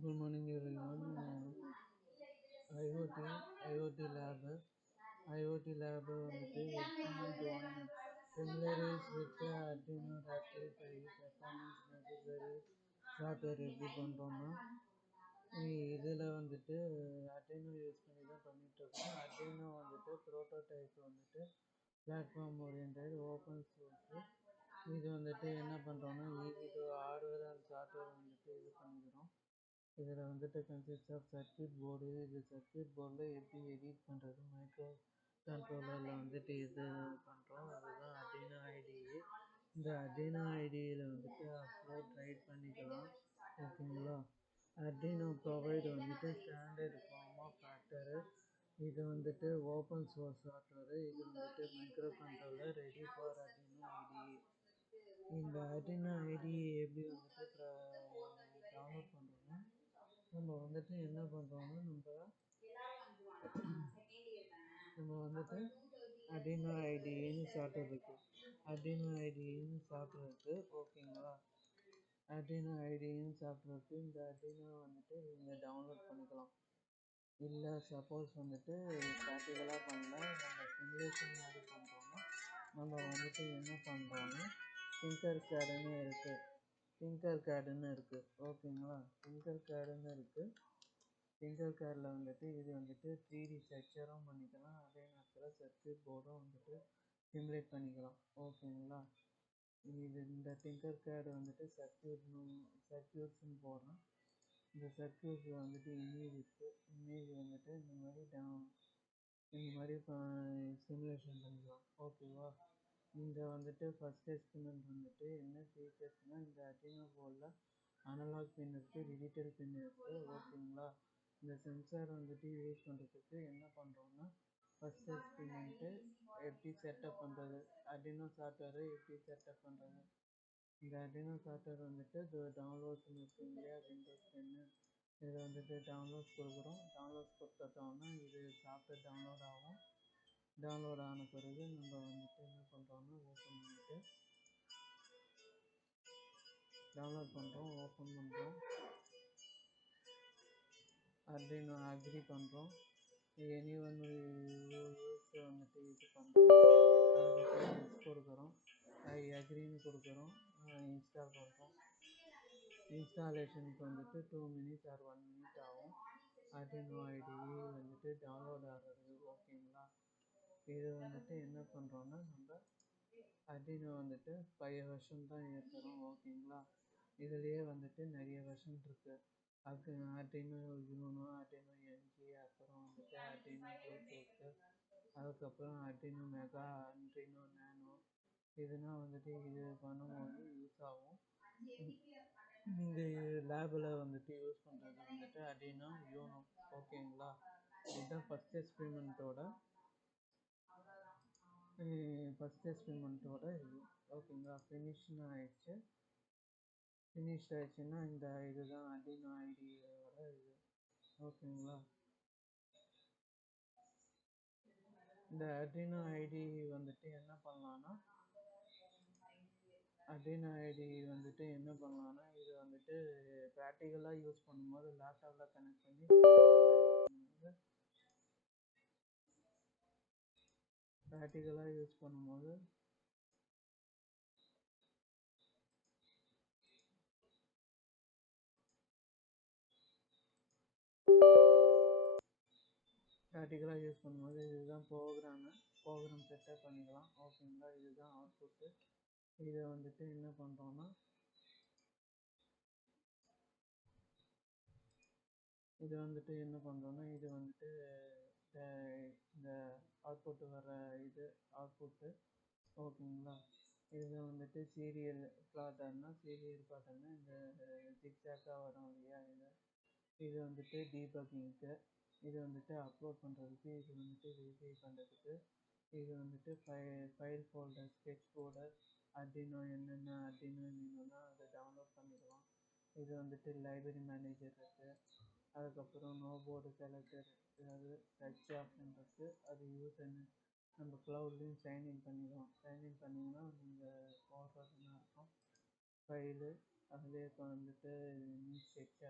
Good morning everyone. IoT IoT lab வந்துட்டு experiment 1 familiarize with the Arduino Raspberry Pi performance necessary software எப்படி பண்ணுறோன்னா இதில் வந்துட்டு Arduino use பண்ணி தான் பண்ணிகிட்ருக்கோம். Arduino வந்துட்டு ப்ரோட்டோடைப் வந்துட்டு பிளாட்ஃபார்ம் ஓரியன்டட் ஓப்பன் சோர்ஸு. இது வந்துட்டு என்ன பண்ணுறோன்னா easy to hardware and software வந்துட்டு இது பண்ணிக்கிறோம். இதில் வந்துட்டு கன்சிஸ்ட் ஆஃப் சர்க்யூட் போர்டு. இது சர்க்யூட் போர்டில் எப்படி எடிட் பண்ணுறது, மைக்ரோ கண்ட்ரோலரில் வந்துட்டு இது பண்ணுறோம். அதுதான் Arduino IDE. இந்த Arduino IDEயில் வந்துட்டு அப்லோட் ரைட் பண்ணிக்கலாம். ஓகேங்களா. Arduino ப்ரொவைட் வந்துட்டு ஸ்டாண்டர்ட் ஃபார்ம் ஆஃப் ஃபேக்டரு. இது வந்துட்டு ஓப்பன் சோர்ஸ் சாஃப்ட்வேரு. இது வந்துட்டு micro controller ready for Arduino IDE. இந்த Arduino IDE எப்படி வந்துட்டு டவுன்லோட் பண்ணுறோன்னா நம்ம வந்துட்டு என்ன பண்ணுறோன்னா நம்ம வந்துட்டு Arduino IDEன்னு சாஃப்ட்வேர் இருக்குது. Arduino IDEன்னு சாஃப்ட்வேர் இருக்குது. ஓகேங்களா. Arduino IDEன்னு சாஃப்ட்வேர் இருக்குது. இந்த Arduino வந்துட்டு நீங்கள் டவுன்லோட் பண்ணிக்கலாம். இல்லை சப்போஸ் வந்துட்டு ப்ராக்டிக்கலாக பண்ணல, நம்ம சிமுலேஷன் மாதிரி பண்ணுறோன்னா நம்ம வந்துட்டு என்ன பண்ணுறோன்னா டிங்கர்கேடுன்னு இருக்குது. ஓகேங்களா. டிங்கர்கேடுன்னு இருக்குது. டிங்கர்கேடில் வந்துட்டு இது வந்துட்டு 3D ஸ்ட்ரக்சரும் பண்ணிக்கலாம், அதே நேரத்தில் சர்க்யூட் போர்டும் வந்துட்டு சிமுலேட் பண்ணிக்கலாம். ஓகேங்களா. இந்த டிங்கர்கேடு வந்துட்டு சர்க்யூட்ஸ்னு போடுறோம். இந்த சர்க்யூட்டில் வந்துட்டு இமேஜ் வந்துட்டு இந்த மாதிரி சிமுலேஷன் பண்ணிக்கலாம். ஓகேவா. இந்த வந்துட்டு ஃபஸ்ட் எக்ஸ்பெரிமெண்ட் வந்துட்டு என்ன ஃபீச்சர்ஸ்னால் இந்த Arduino போர்டில் அனலாக் பின் இருக்குது, டிஜிட்டல் பின் இருக்குது. ஓகேங்களா. இந்த சென்சார் வந்துட்டு யூஸ் பண்ணுறதுக்கு என்ன பண்ணுறோன்னா ஃபஸ்ட் எக்ஸ்பெரிமெண்ட்டு எப்படி செட்டப் பண்ணுறது, Arduino சாஃப்ட்வேரை எப்படி செட்டப் பண்ணுறது. இந்த Arduino சாஃப்ட்வேர் வந்துட்டு டவுன்லோட்ஸ் இருக்குது இல்லையா, விண்டோஸ் 10. இதில் வந்துட்டு டவுன்லோட்ஸ் கொடுக்குறோம். டவுன்லோட்ஸ் கொடுத்துட்டோம்னா இது சாஃப்ட்வேர் டவுன்லோட் ஆகும். டவுன்லோட் ஆன பிறகு நம்ம வந்துட்டு என்ன பண்ணுறோன்னா ஓப்பன் பண்ணுறோம். Arduino அக்ரி பண்ணுறோம். எனி ஒன் யூஸ் வந்துட்டு இது பண்ணுறோம். அதுக்கப்புறம் நெக்ஸ்ட் கொடுக்குறோம். ஐ அக்ரின்னு கொடுக்குறோம். இன்ஸ்டால் பண்ணுறோம். இன்ஸ்டாலேஷனுக்கு வந்துட்டு 2 minutes or 1 minute ஆகும். Arduino IDE வந்துட்டு டவுன்லோட் ஆகிறது. ஓகேங்களா. இது வந்துட்டு என்ன பண்ணுறோன்னா நம்ம Arduino வந்துட்டு 5 வெர்ஷன் தான் ஏற்றுறோம். ஓகேங்களா. இதுலேயே வந்துட்டு நிறைய வெர்ஷன் இருக்குது. Arduino Uno, Arduino NG, அப்புறம் வந்துட்டு Arduino Bluetooth, அதுக்கப்புறம் Arduino Mega, Arduino Nano. இதெல்லாம் வந்துட்டு இது பண்ணும்போது யூஸ் ஆகும். இந்த லேபில் வந்துட்டு யூஸ் பண்ணுறது வந்துட்டு Arduino Uno. ஓகேங்களா. இதுதான் ஃபஸ்ட் எக்ஸ்பெரிமெண்ட்டோட இது. ஓகேங்களா. ஃபினிஷ்டு ஆயிடுச்சுன்னா இந்த இதுதான் Arduino IDEயோட இது. ஓகேங்களா. இந்த Arduino IDE வந்துட்டு என்ன பண்ணலான்னா இது வந்துட்டு ப்ராக்டிக்கலாக யூஸ் பண்ணும்போது லேப்டாப்பில் கனெக்ட் பண்ணி ப்ராக்டிக்கலாக யூஸ் பண்ணும்போது இதுதான் ப்ரோக்ராம் செட்டப் பண்ணிக்கலாம். ஓகேங்களா. இதுதான் அவுட்புட்டு. இதை வந்துட்டு என்ன பண்ணுறோன்னா இது வந்துட்டு இந்த அவுட்புட்டு வர இது அவுட்புட்டு. ஓகேங்களா. இதில் வந்துட்டு சீரியல் பிளாட்டர்னா இந்த ஜிக்ஜாக்காக வரும் இல்லையா, இது வந்துட்டு டீபக்கிங்க்கு. இது வந்துட்டு அப்லோட் பண்ணுறதுக்கு, இது வந்துட்டு வெரிஃபை பண்ணுறதுக்கு, இது வந்துட்டு file folder, sketch folder, Arduino வேணும்னா அதை டவுன்லோட் பண்ணிக்கலாம். இது வந்துட்டு லைப்ரரி மேனேஜர் இருக்குது. அதுக்கப்புறம் நோ போர்டு செலக்டர், அதாவது டச் ஆப்ஷன் இருக்குது. அது நம்ம க்ளவுட்லேயும் சைன்இன் பண்ணிக்கலாம். சைன்இன் பண்ணிங்கன்னா நீங்கள் போடுறதுனா இருக்கும் ஃபைலு. அதுலேயே இப்போ வந்துட்டு நியூ ஸ்கெட்ச்